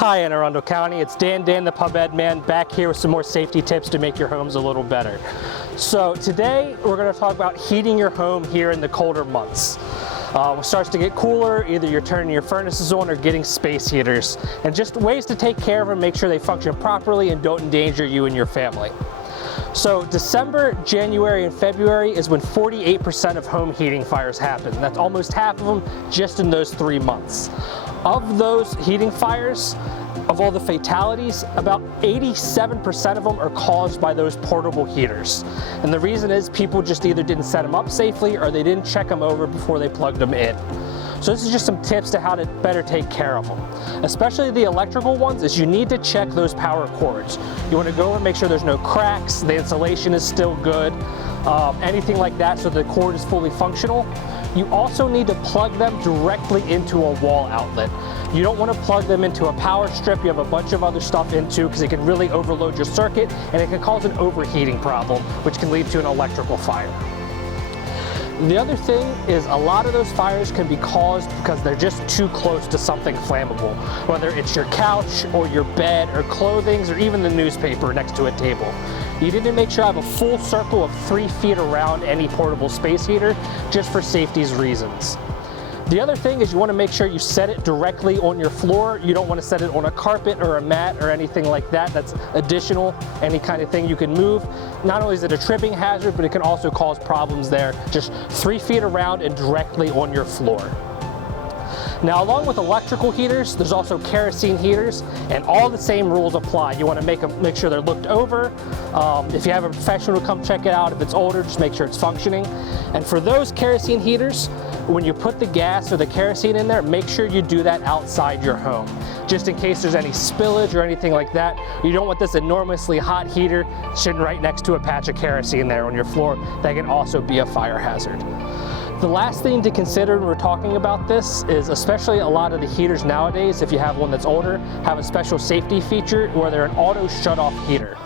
Hi Anne Arundel County, it's Dan the Pub Ed Man back here with some more safety tips to make your homes a little better. So today we're going to talk about heating your home here in the colder months. When it starts to get cooler, either you're turning your furnaces on or getting space heaters, and just ways to take care of them, make sure they function properly and don't endanger you and your family. So December, January, and February is when 48% of home heating fires happen. That's almost half of them just in those 3 months. Of those heating fires, of all the fatalities, about 87% of them are caused by those portable heaters. And the reason is people just either didn't set them up safely or they didn't check them over before they plugged them in. So this is just some tips to how to better take care of them. Especially the electrical ones, is you need to check those power cords. You want to go and make sure there's no cracks, the insulation is still good, anything like that, so the cord is fully functional. You also need to plug them directly into a wall outlet. You don't want to plug them into a power strip you have a bunch of other stuff into, because it can really overload your circuit and it can cause an overheating problem, which can lead to an electrical fire. The other thing is a lot of those fires can be caused because they're just too close to something flammable, whether it's your couch or your bed or clothing or even the newspaper next to a table. You need to make sure I have a full circle of 3 feet around any portable space heater, just for safety's reasons. The other thing is you want to make sure you set it directly on your floor. You don't want to set it on a carpet or a mat or anything like that. That's additional, any kind of thing you can move. Not only is it a tripping hazard, but it can also cause problems there. Just 3 feet around and directly on your floor. Now, along with electrical heaters, there's also kerosene heaters, and all the same rules apply. You want to make sure they're looked over. If you have a professional to come check it out, if it's older, just make sure it's functioning. And for those kerosene heaters, when you put the gas or the kerosene in there, make sure you do that outside your home, just in case there's any spillage or anything like that. You don't want this enormously hot heater sitting right next to a patch of kerosene there on your floor. That can also be a fire hazard. The last thing to consider when we're talking about this is, especially a lot of the heaters nowadays, if you have one that's older, have a special safety feature where they're an auto shut-off heater.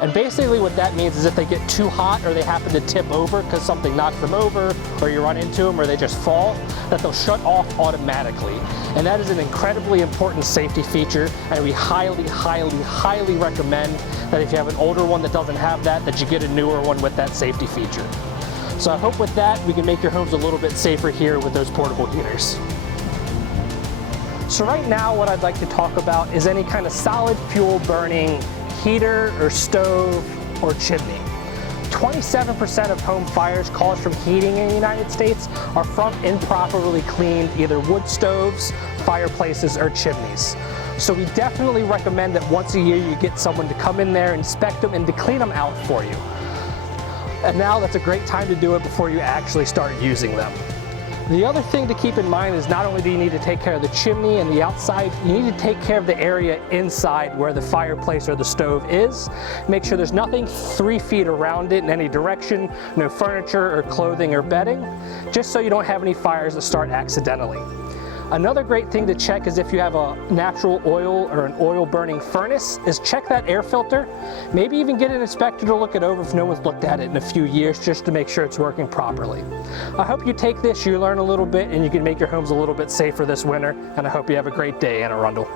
And basically what that means is if they get too hot or they happen to tip over because something knocks them over or you run into them or they just fall, that they'll shut off automatically. And that is an incredibly important safety feature, and we highly, highly, highly recommend that if you have an older one that doesn't have that, that you get a newer one with that safety feature. So I hope with that we can make your homes a little bit safer here with those portable heaters. So right now what I'd like to talk about is any kind of solid fuel burning heater or stove or chimney. 27% of home fires caused from heating in the United States are from improperly cleaned either wood stoves, fireplaces, or chimneys. So we definitely recommend that once a year you get someone to come in there, inspect them, and to clean them out for you. And now that's a great time to do it before you actually start using them. The other thing to keep in mind is not only do you need to take care of the chimney and the outside, you need to take care of the area inside where the fireplace or the stove is. Make sure there's nothing 3 feet around it in any direction, no furniture or clothing or bedding, just so you don't have any fires that start accidentally. Another great thing to check is if you have a natural oil or an oil burning furnace, is check that air filter. Maybe even get an inspector to look it over if no one's looked at it in a few years, just to make sure it's working properly. I hope you take this, you learn a little bit, and you can make your homes a little bit safer this winter, and I hope you have a great day, Anne Arundel.